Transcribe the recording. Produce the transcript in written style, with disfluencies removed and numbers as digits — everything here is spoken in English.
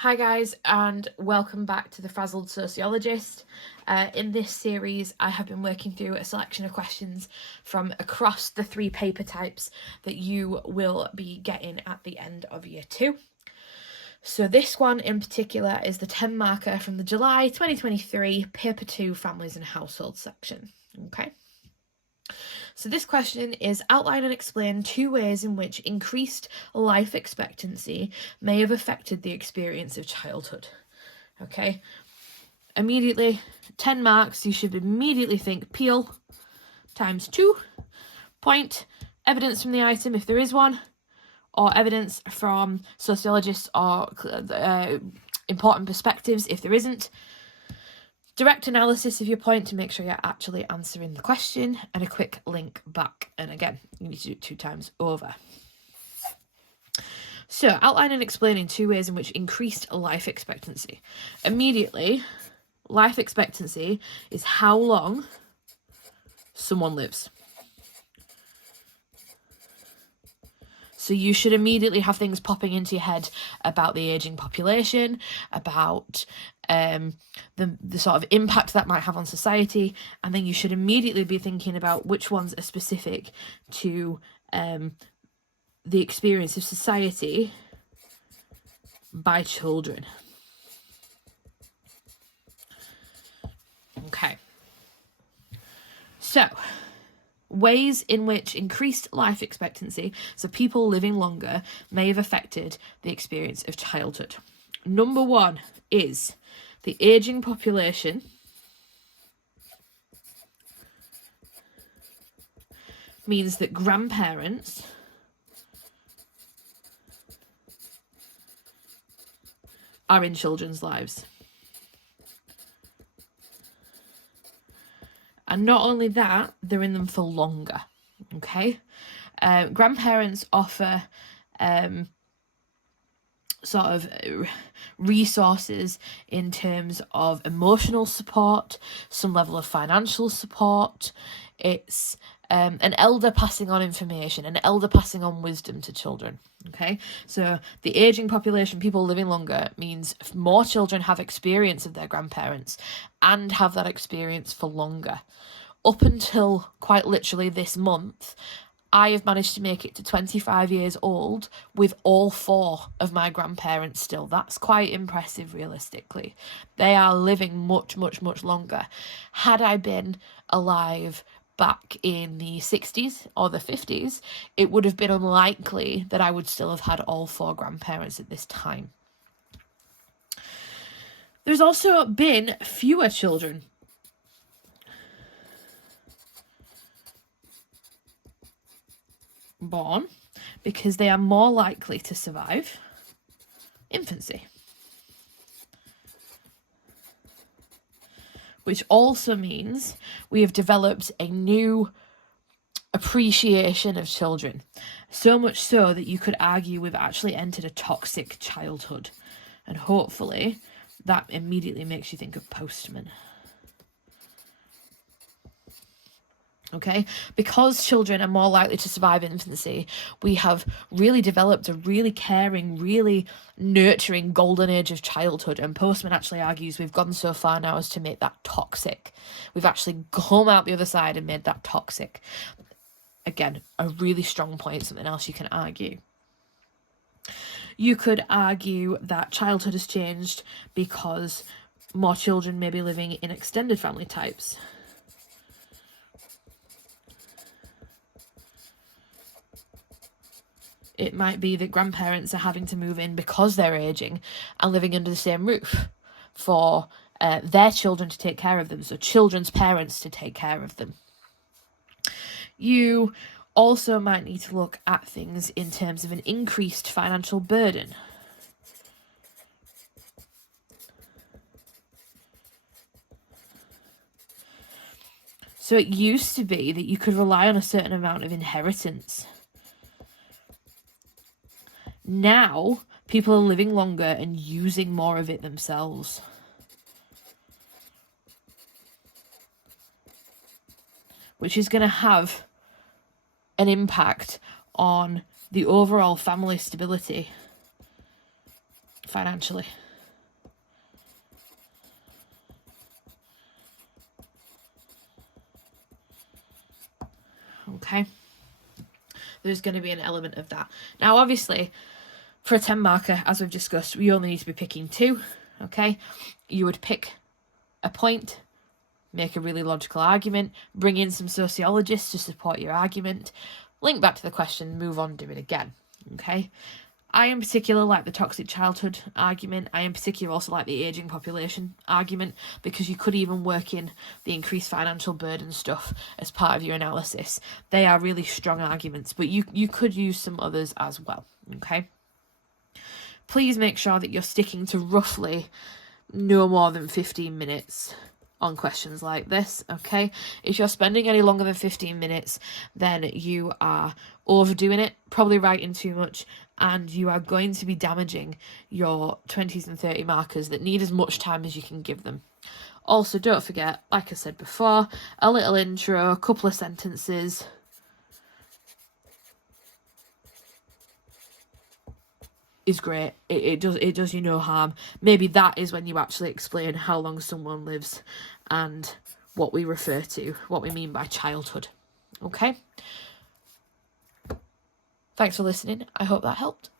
Hi guys, and welcome back to the Frazzled Sociologist. In this series, I have been working through a selection of questions from across the 3 paper types that you will be getting at the end of year 2. So this one in particular is the 10 marker from the July 2023 paper 2 families and households section. Okay. So this question is outline and explain 2 ways in which increased life expectancy may have affected the experience of childhood. Okay, immediately 10 marks, you should immediately think Peel times 2, point, evidence from the item if there is one, or evidence from sociologists or important perspectives if there isn't. Direct analysis of your point to make sure you're actually answering the question, and a quick link back. And again, you need to do it 2 times over. So, outline and explaining 2 ways in which increased life expectancy. Immediately, life expectancy is how long someone lives. So you should immediately have things popping into your head about the ageing population, about the sort of impact that might have on society, and then you should immediately be thinking about which ones are specific to the experience of society by children. Okay. So, ways in which increased life expectancy, so people living longer, may have affected the experience of childhood. Number 1 is the ageing population means that grandparents are in children's lives. And not only that, they're in them for longer, okay? Grandparents offer sort of resources in terms of emotional support, some level of financial support. It's an elder passing on information, an elder passing on wisdom to children, okay? So the ageing population, people living longer, means more children have experience of their grandparents and have that experience for longer. Up until quite literally this month, I have managed to make it to 25 years old with all 4 of my grandparents still. That's quite impressive, realistically. They are living much, much, much longer. Had I been alive back in the 60s or the 50s, it would have been unlikely that I would still have had all 4 grandparents at this time. There's also been fewer children born because they are more likely to survive infancy. Which also means we have developed a new appreciation of children. So much so that you could argue we've actually entered a toxic childhood. And hopefully that immediately makes you think of Postman. Okay, because children are more likely to survive infancy, we have really developed a really caring, really nurturing golden age of childhood. And Postman actually argues we've gone so far now as to make that toxic. We've actually come out the other side and made that toxic. Again, a really strong point, something else you can argue. You could argue that childhood has changed because more children may be living in extended family types. It might be that grandparents are having to move in because they're ageing and living under the same roof for their children to take care of them, so children's parents to take care of them. You also might need to look at things in terms of an increased financial burden. So it used to be that you could rely on a certain amount of inheritance. Now, people are living longer and using more of it themselves. Which is going to have an impact on the overall family stability financially. there's going to be an element of that. Now, obviously, for a 10 marker, as we've discussed, we only need to be picking 2, okay? You would pick a point, make a really logical argument, bring in some sociologists to support your argument, link back to the question, move on, do it again, okay? I in particular like the toxic childhood argument. I in particular also like the ageing population argument, because you could even work in the increased financial burden stuff as part of your analysis. They are really strong arguments, but you could use some others as well, okay? Please make sure that you're sticking to roughly no more than 15 minutes on questions like this, okay? If you're spending any longer than 15 minutes, then you are overdoing it, probably writing too much, and you are going to be damaging your 20s and 30 markers that need as much time as you can give them. Also, don't forget, like I said before, a little intro, a couple of sentences. Is great. It does you no harm. Maybe that is when you actually explain how long someone lives and what we refer to, what we mean by childhood. Okay? Thanks for listening. I hope that helped.